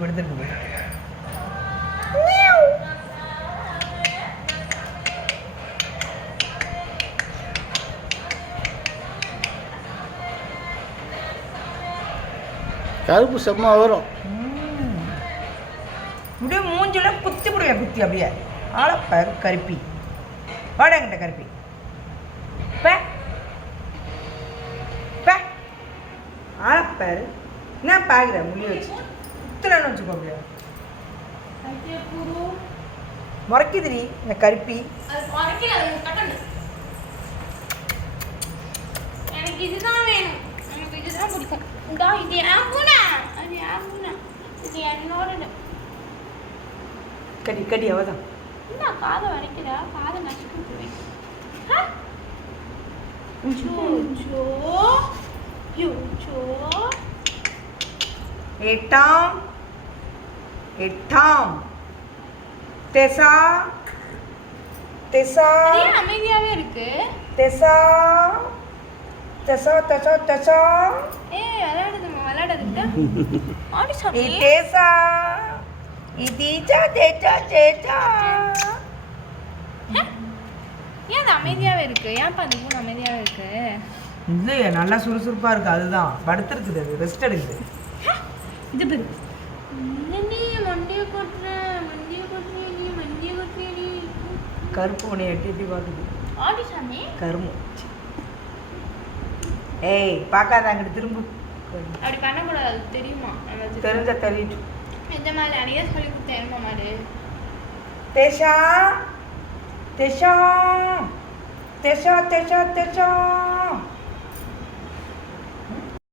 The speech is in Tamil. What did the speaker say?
படுத்துருக்கு கருப்பு செம்மா வரும். அப்படியே மூஞ்சில குத்தி புடியா குத்தி அப்படியே. ஆளப்ப கருப்பி. வாடங்கிட்ட கருப்பி. ஆளப்பாரு என்ன பார்க்குற முடி வச்சு குத்துலன்னு வச்சுக்கோ அப்படியே. முறைக்குதுடி இந்த கருப்பி. எனக்கு இதுதான் வேணும் எனக்கு இதுதான் பிடிக்கும் இது என் பூனை அது என் பூனை இது என்னோட கடி கடி அவதான் என்ன காதை வரைக்குதா காதை யோச்சோ யோச்சோ எட்டாம் எட்டாம் தெசா தெசா ஏன் அமைதியாவே இருக்கு தெசா தெசா தெசா தெசா ஏய் ஆடி சாமி இதேசா இதீச்சா தேச்சா சேச்சா ஏன் அமைதியாவே இருக்கு ஏன்ப்பா அந்த பூனை அமைதியாவே இருக்கு இல்லையே நல்லா சுறுசுறுப்பா இருக்கு அதுதான். படுத்துருக்குது அது ரெஸ்ட் எடுக்குது. இது பேரு. கருப்பு உன்னை எட்டி எட்டி பார்க்குது. ஆடி சாமி. கரும்பு ஏய் பார்க்காத அங்கிட்டு திரும்ப. அப்படி பண்ணக்கூடாது தெரியுமா? தெரிஞ்ச தெரியிட்டு இந்த மாதிரி அன்றைக்கி சொல்லி கொடுத்தேன் மாதிரி தேஷா தேஷா தேஷா தேஷா தேஷா.